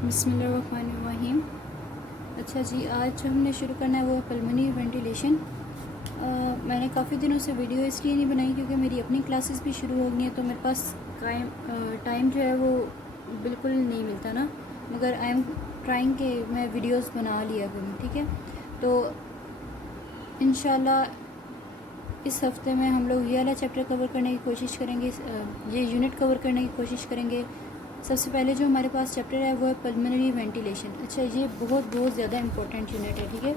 बिस्मिल्लाहिर्रहमानिर्रहीम। अच्छा जी, आज जो हमने शुरू करना है वो है पल्मोनरी वेंटिलेशन। मैंने काफ़ी दिनों से वीडियो इसलिए नहीं बनाई क्योंकि मेरी अपनी क्लासेस भी शुरू हो गई हैं, तो मेरे पास टाइम जो है वो बिल्कुल नहीं मिलता ना। मगर आई एम ट्राइंग कि मैं वीडियोस बना लिया करूँ, ठीक है। तो इंशाल्लाह इस हफ्ते में हम लोग ये वाला चैप्टर कवर करने की कोशिश करेंगे, ये यूनिट कवर करने की कोशिश करेंगे। सबसे पहले जो हमारे पास चैप्टर है वो है पल्मोनरी वेंटिलेशन। अच्छा, ये बहुत ज़्यादा इंपॉर्टेंट यूनिट है, ठीक है।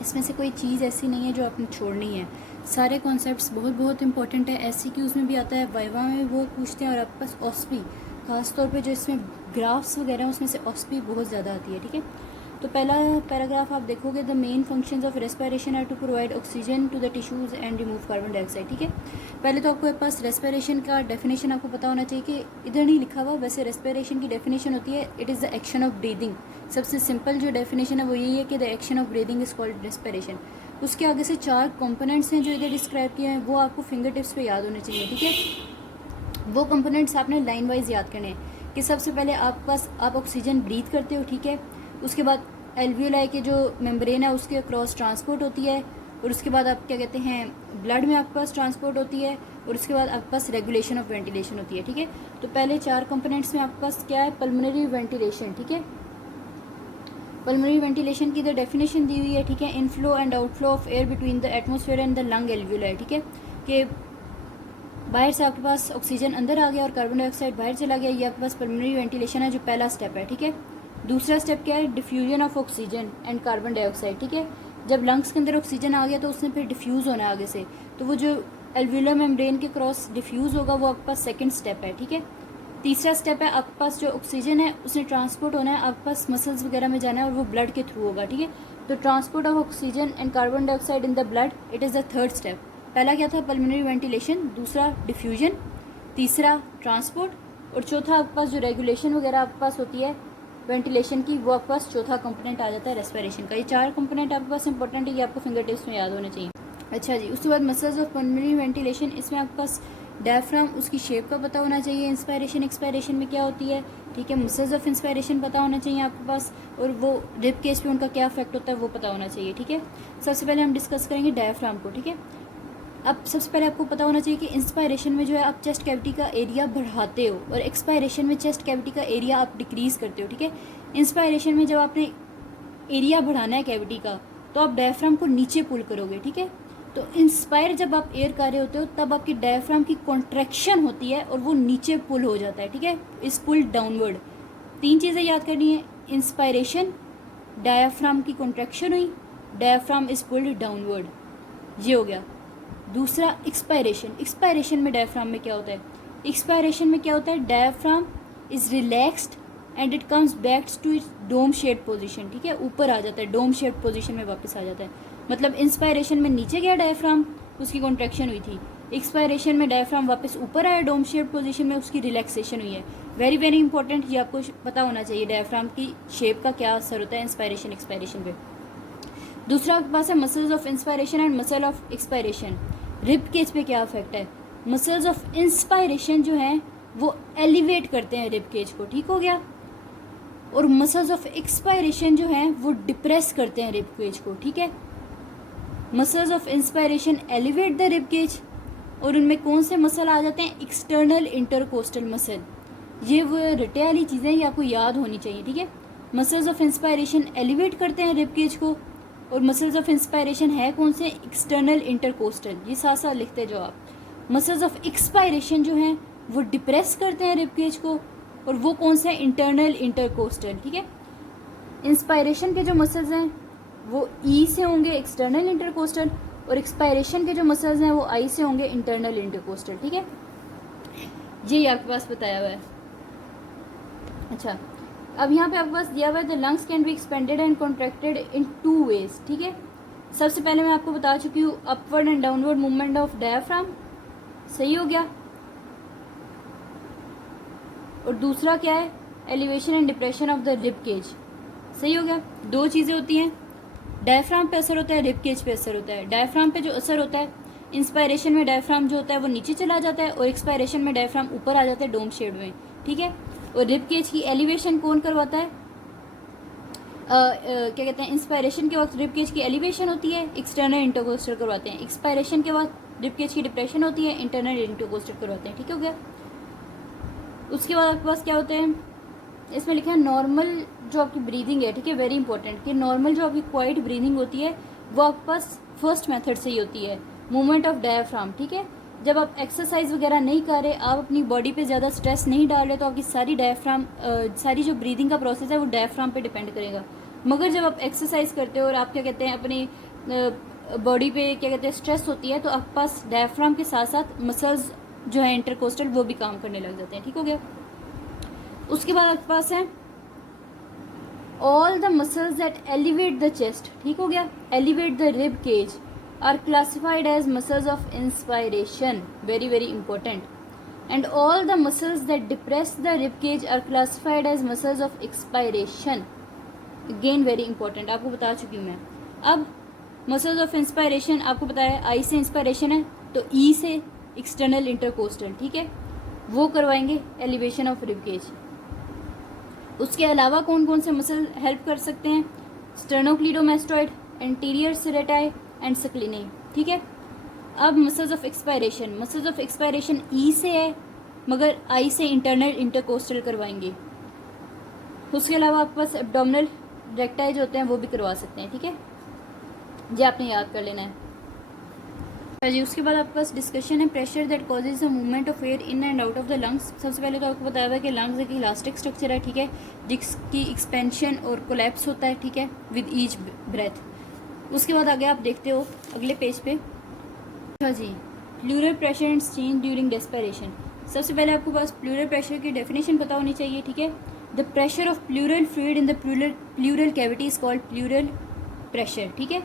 इसमें से कोई चीज़ ऐसी नहीं है जो आपने छोड़नी है। सारे कॉन्सेप्ट्स बहुत इंपॉर्टेंट है। एससीक्यूज़ में भी आता है, वाइवा में भी बहुत पूछते हैं, और आपके पास ऑस्पी खास तौर पे जो इसमें ग्राफ्स वगैरह उसमें से ऑस्पी बहुत ज़्यादा आती है, ठीक है। तो पहला पैराग्राफ आप देखोगे, the main functions of respiration are to provide oxygen to the tissues and remove carbon dioxide, ठीक है। पहले तो आपके पास रेस्पिरेशन का डेफिनेशन आपको पता होना चाहिए कि इधर नहीं लिखा हुआ, वैसे रेस्पिरेशन की डेफिनेशन होती है it is the action of breathing. सबसे सिंपल जो डेफिनेशन है वो यही है कि the action of breathing is called respiration. उसके आगे से 4 कंपोनेंट्स हैं जो इधर डिस्क्राइब किए हैं, वो आपको फिंगर टिप्स पे याद होने चाहिए, ठीक है। वो कंपोनेंट्स आपने लाइन वाइज याद करने हैं कि सबसे पहले आपके पास आप ऑक्सीजन ब्रीथ करते हो, ठीक है। उसके बाद एल्वियोलाई के जो मेम्ब्रेन है उसके क्रॉस ट्रांसपोर्ट होती है, और उसके बाद आप क्या कहते हैं ब्लड में आपके पास ट्रांसपोर्ट होती है, और उसके बाद आपके पास रेगुलेशन ऑफ वेंटिलेशन होती है, ठीक है। तो पहले 4 कंपोनेंट्स में आपके पास क्या है, पल्मोनरी वेंटिलेशन, ठीक है। पल्मोनरी वेंटिलेशन की इधर डेफिनेशन दी हुई है, ठीक है। Inflow and outflow of air between the atmosphere and the lung alveoli, ठीक है। कि बाहर से आपके पास ऑक्सीजन अंदर आ गया और कार्बन डाइऑक्साइड बाहर चला गया, ये आपके पास पल्मोनरी वेंटिलेशन है, जो पहला स्टेप है, ठीक है। दूसरा स्टेप क्या है, diffusion of oxygen and carbon dioxide, ठीक है। जब लंग्स के अंदर ऑक्सीजन आ गया तो उसने फिर डिफ्यूज़ होना है आगे से, तो वो जो एल्वियोलर मेम्ब्रेन के क्रॉस डिफ्यूज़ होगा वो आपके पास सेकंड स्टेप है, ठीक है। तीसरा स्टेप है आपके पास जो ऑक्सीजन है उसने ट्रांसपोर्ट होना है, आपके पास मसल्स वगैरह में जाना है और वो ब्लड के थ्रू होगा, ठीक है। तो transport of oxygen and carbon dioxide in the blood, it is the third step. पहला क्या था, पल्मोनरी वेंटिलेशन, दूसरा डिफ्यूजन, तीसरा ट्रांसपोर्ट, और चौथा आपके पास जो रेगुलेशन वगैरह आपके पास होती है वेंटिलेशन की, वो आपके पास चौथा कंपोनेंट आ जाता है रेस्पिरेशन का। ये 4 कंपोनेंट आपके पास इंपॉर्टेंट है, ये आपको फिंगर टिप्स में याद होने चाहिए। अच्छा जी, उसके बाद मसल्स ऑफ पल्मोनरी वेंटिलेशन, इसमें आपके पास डायफ्राम उसकी शेप का पता होना चाहिए, इंस्पायरेशन एक्सपायरेशन में क्या होती है, ठीक है। मसल्स ऑफ इंस्पायरेशन पता होना चाहिए आपके पास, और वो रिब केस पे उनका क्या इफेक्ट होता है वो पता होना चाहिए, ठीक है। सबसे पहले हम डिस्कस करेंगे डायफ्राम को, ठीक है। अब सबसे पहले आपको पता होना चाहिए कि इंस्पायरेशन में जो है आप चेस्ट कैविटी का एरिया बढ़ाते हो, और एक्सपायरेशन में चेस्ट कैविटी का एरिया आप डिक्रीज करते हो, ठीक है। इंस्पायरेशन में जब आपने एरिया बढ़ाना है कैविटी का तो आप डायफ्राम को नीचे पुल करोगे, ठीक है। तो इंस्पायर जब आप एयर कर रहे होते हो तब आपकी डायफ्राम की कॉन्ट्रैक्शन होती है और वो नीचे पुल हो जाता है, ठीक है। इस पुल डाउनवर्ड 3 चीज़ें याद करनी है, इंस्पायरेशन, डायफ्राम की कॉन्ट्रैक्शन हुई, डायफ्राम इज पुल्ड डाउनवर्ड, ये हो गया। दूसरा एक्सपायरेशन, एक्सपायरेशन में डायफ्राम में क्या होता है, एक्सपायरेशन में क्या होता है, diaphragm is relaxed and it comes back to its dome shaped position, ठीक है। ऊपर आ जाता है, डोम शेड पोजीशन में वापस आ जाता है। मतलब इंस्पायरेशन में नीचे गया डायफ्राम, उसकी कॉन्ट्रैक्शन हुई थी, एक्सपायरेशन में डायफ्राम वापस ऊपर आया डोम शेड पोजीशन में, उसकी रिलैक्सेशन हुई है। वेरी इंपॉर्टेंट, ये आपको पता होना चाहिए डायफ्राम की शेप का क्या असर होता है इंस्पायरेशन एक्सपायरेशन पे। दूसरा आपके पास है muscles of inspiration and muscle of expiration. Rib cage पे क्या इफेक्ट है, मसल्स ऑफ इंस्पायरेशन जो है वो एलिवेट करते हैं रिब केज को, ठीक हो गया, और मसल्स ऑफ एक्सपायरेशन जो है वो डिप्रेस करते हैं रिब केज को, ठीक है। Muscles of inspiration elevate the rib cage, और उनमें कौन से मसल आ जाते हैं, एक्सटर्नल इंटरकोस्टल मसल। ये वो रटे वाली चीज़ें ये आपको याद होनी चाहिए, ठीक है। मसल्स ऑफ इंस्पायरेशन एलिवेट करते हैं रिब केज को, और मसल्स ऑफ इंस्पायरेशन है कौन से, एक्सटर्नल इंटरकोस्टल, ये साथ साथ लिखते जाओ आप। मसल्स ऑफ एक्सपायरेशन जो हैं वो डिप्रेस करते हैं रिब केज को, और वो कौन से, इंटरनल इंटरकोस्टल, ठीक है। इंस्पायरेशन के जो मसल्स हैं वो ई से होंगे, एक्सटर्नल इंटरकोस्टल, और एक्सपायरेशन के जो मसल्स हैं वो आई से होंगे, इंटरनल इंटरकोस्टल, ठीक है। ये आपके पास बताया हुआ है। अच्छा, अब यहाँ पे आपके पास दिया हुआ है the lungs can be expanded and contracted in 2 ways, ठीक है। सबसे पहले मैं आपको बता चुकी हूँ upward and downward movement of diaphragm, सही हो गया। और दूसरा क्या है, elevation and depression of the rib cage, सही हो गया। 2 चीज़ें होती हैं, डायफ्राम पे असर होता है, रिब केज पे असर होता है। डायफ्राम पे जो असर होता है, इंस्पायरेशन में डायफ्राम जो होता है वो नीचे चला जाता है, और एक्सपायरेशन में डायफ्राम ऊपर आ जाता है डोम शेड में, ठीक है। और रिब केज की एलिवेशन कौन करवाता है? क्या कहते हैं, इंस्पायरेशन के वक्त रिब केज की एलिवेशन होती है, एक्सटर्नल इंटरकोस्टल करवाते हैं। एक्सपायरेशन के वक्त रिब केज की डिप्रेशन होती है, इंटरनल इंटरकोस्टल करवाते हैं। ठीक हो गया। उसके बाद आपके पास क्या होते हैं, इसमें लिखा है नॉर्मल जो आपकी ब्रीदिंग है, ठीक है, वेरी इंपॉर्टेंट, कि नॉर्मल जो आपकी क्वाइट ब्रीदिंग होती है वो आपके पास फर्स्ट मेथड से ही होती है, मूवमेंट ऑफ डायफ्राम। ठीक है, जब आप एक्सरसाइज वगैरह नहीं कर रहे, आप अपनी बॉडी पे ज़्यादा स्ट्रेस नहीं डाल रहे, तो आपकी सारी डायफ्राम सारी जो ब्रीदिंग का प्रोसेस है वो डायफ्राम पे डिपेंड करेगा। मगर जब आप एक्सरसाइज करते हो और आप क्या कहते हैं अपनी बॉडी पे क्या कहते हैं स्ट्रेस होती है, तो आपके पास डायफ्राम के साथ साथ मसल्स जो है इंटरकोस्टल वो भी काम करने लग जाते हैं। ठीक हो गया। उसके बाद आपके पास है all the muscles that elevate the chest. ठीक हो गया, elevate the rib cage are classified as muscles of inspiration, very very important, and all the muscles that depress the rib cage are classified as muscles of expiration, again very important, आपको बता चुकी हूँ मैं। अब muscles of inspiration आपको पता है आई से इंस्पायरेशन है तो ई से एक्सटर्नल इंटरकोस्टल, ठीक है, वो करवाएंगे एलिवेशन ऑफ रिब केज। उसके अलावा कौन कौन से मसल हेल्प कर सकते हैं? Sternocleidomastoid, anterior serrati and scaleni. ठीक है। अब muscles of expiration, muscles of expiration ई से है मगर आई से इंटरनल इंटरकोस्टल करवाएंगे। उसके अलावा आपके पास एब्डोमिनल रेक्टाई जो होते हैं वो भी करवा सकते हैं। ठीक है, ये आपने याद कर लेना है जी। उसके बाद आपके पास डिस्कशन है pressure that causes the movement of air in and out of the lungs. सबसे पहले तो आपको बताया हुआ है कि लंग्स एक इलास्टिक स्ट्रक्चर है, ठीक है, जिसकी एक्सपेंशन और कोलैप्स होता है, ठीक है, विद ईच ब्रेथ। उसके बाद आगे आप देखते हो अगले पेज पे, अच्छा जी, pleural pressure and change during respiration. सबसे पहले आपको पास प्लूरल प्रेशर की डेफिनेशन पता होनी चाहिए, ठीक है। The pressure of pleural fluid in the pleural cavity is called pleural pressure. ठीक है,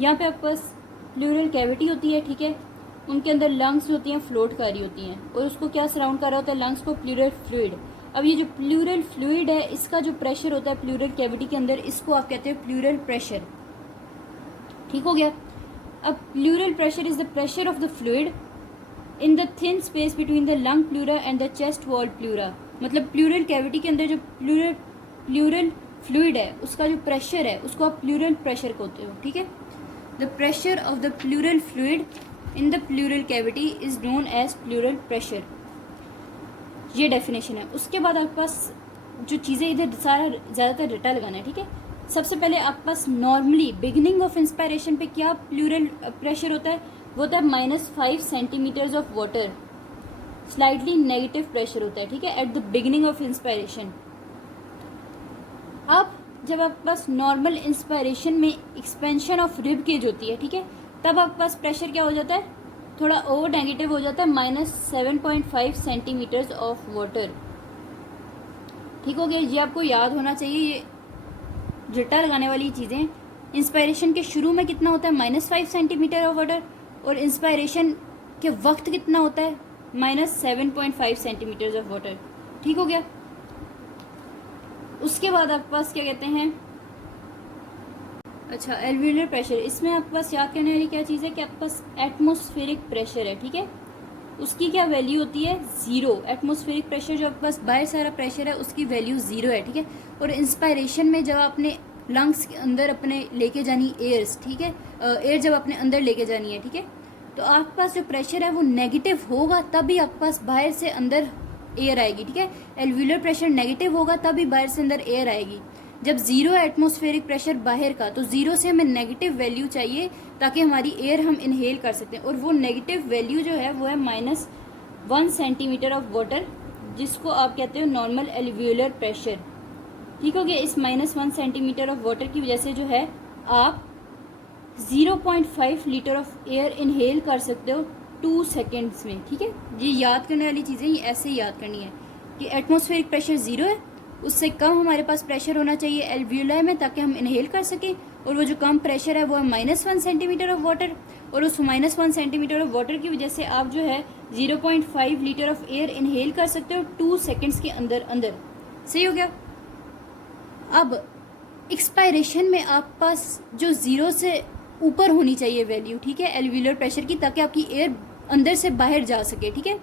यहाँ पे आपके पास प्लूरल कैविटी होती है, ठीक है, उनके अंदर लंग्स होती हैं, फ्लोट कर रही होती हैं, और उसको क्या सराउंड कर रहा होता है, लंग्स को, प्लूरल फ्लूइड। अब ये जो प्लूरल फ्लूइड है इसका जो प्रेशर होता है प्लूरल कैविटी के अंदर, इसको आप कहते हैं प्लूरल प्रेशर। ठीक हो गया। अब plural pressure is the pressure of the fluid in the thin space between the lung pleura and the chest wall pleura. मतलब प्लूरल कैविटी के अंदर जो प्लूरल फ्लूइड है उसका जो प्रेशर है उसको आप प्लूरल प्रेशर कहते हो। ठीक है, the pressure of the pleural fluid in the pleural cavity is known as pleural pressure. ये डेफिनेशन है। उसके बाद आपके पास जो चीज़ें इधर सारा ज़्यादातर रटा लगाना है, ठीक है। सबसे पहले आपके पास नॉर्मली बिगिनिंग ऑफ इंस्पायरेशन पे क्या प्लूरल प्रेशर होता है, वो होता है -5 centimetres of water, slightly negative pressure होता है, ठीक है, at the beginning of inspiration. अब जब आपके पास नॉर्मल इंस्पायरेशन में एक्सपेंशन ऑफ रिब केज होती है, ठीक है, तब आपके पास प्रेशर क्या हो जाता है, थोड़ा ओवर नेगेटिव हो जाता है, -7.5 सेंटीमीटर्स ऑफ वाटर। ठीक हो गया, ये आपको याद होना चाहिए। ये रटा लगाने वाली चीज़ें, इंस्पायरेशन के शुरू में कितना होता है, -5 सेंटीमीटर ऑफ वाटर, और इंस्पायरेशन के वक्त कितना होता है, -7.5 सेंटीमीटर्स ऑफ वाटर। ठीक हो गया। उसके बाद आपके पास क्या कहते हैं, अच्छा, एल्वियोलर प्रेशर। इसमें आपके पास याद करने वाली क्या चीज़ है कि आपके पास एटमॉस्फेरिक प्रेशर है, ठीक है, उसकी क्या वैल्यू होती है, 0। एटमॉस्फेरिक प्रेशर जो आपके पास बाहर सारा प्रेशर है उसकी वैल्यू 0 है, ठीक है। और इंस्पायरेशन में जब आपने लंग्स के अंदर अपने लेके जानी एयर्स, ठीक है, एयर जब अपने अंदर लेके जानी है, ठीक है, तो आपके पास जो प्रेशर है वो नेगेटिव होगा तभी आपके पास बाहर से अंदर एयर आएगी, ठीक है। एल्वियोलर प्रेशर नेगेटिव होगा तभी बाहर से अंदर एयर आएगी। जब 0 एटमॉस्फेरिक प्रेशर बाहर का, तो 0 से हमें नेगेटिव वैल्यू चाहिए ताकि हमारी एयर हम इनहेल कर सकते हैं, और वो नेगेटिव वैल्यू जो है वो है -1 सेंटीमीटर ऑफ वाटर, जिसको आप कहते हो नॉर्मल एल्वियोलर प्रेशर। ठीक हो गया। इस -1 सेंटीमीटर ऑफ वाटर की वजह से जो है आप 0.5 लीटर ऑफ एयर इनहेल कर सकते हो 2 सेकेंड्स में। ठीक है, ये याद करने वाली चीज़ें ये ऐसे ही याद करनी है कि एटमॉस्फेरिक प्रेशर 0 है, उससे कम हमारे पास प्रेशर होना चाहिए एल्वियोलाई में ताकि हम इनहेल कर सकें, और वो जो कम प्रेशर है वो है -1 सेंटीमीटर ऑफ वाटर, और उस -1 सेंटीमीटर ऑफ वाटर की वजह से आप जो है 0.5 लीटर ऑफ एयर इनहेल कर सकते हो 2 सेकेंड्स के अंदर अंदर। सही हो गया। अब एक्सपायरेशन में आप पास जो 0 से ऊपर होनी चाहिए वैल्यू, ठीक है, एल्वियोलर प्रेशर की, ताकि आपकी एयर अंदर से बाहर जा सके। ठीक है,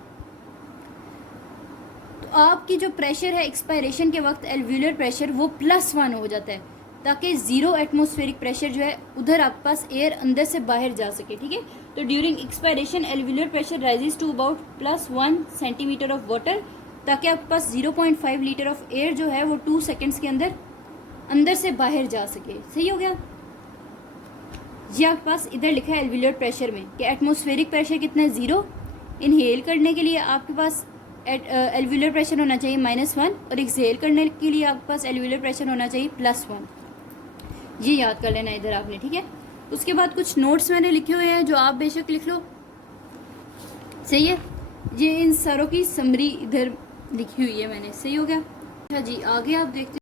तो आपकी जो प्रेशर है एक्सपायरेशन के वक्त एल्व्यूलर प्रेशर वो +1 हो जाता है, ताकि 0 एटमॉस्फेरिक प्रेशर जो है उधर आपके पास एयर अंदर से बाहर जा सके, ठीक है। तो during expiration alveolar pressure rises to about +1 centimetre of water, ताकि आपके पास 0.5 लीटर ऑफ एयर जो है वो 2 सेकेंड्स के अंदर से बाहर जा सके। सही हो गया। ये आपके पास इधर लिखा है एल्व्यूलर प्रेशर में कि एटमॉस्फेरिक प्रेशर कितना है 0। इनहेल करने के लिए आपके पास एल्व्यूलर प्रेशर होना चाहिए -1 और एक्सहेल करने के लिए आपके पास एल्व्यूलर प्रेशर होना चाहिए +1। ये याद कर लेना इधर आपने, ठीक है। उसके बाद कुछ नोट्स मैंने लिखे हुए हैं जो आप बेशक लिख लो, सही है। ये इन सारों की समरी इधर लिखी हुई है मैंने, सही हो गया। अच्छा जी, आगे आप देखते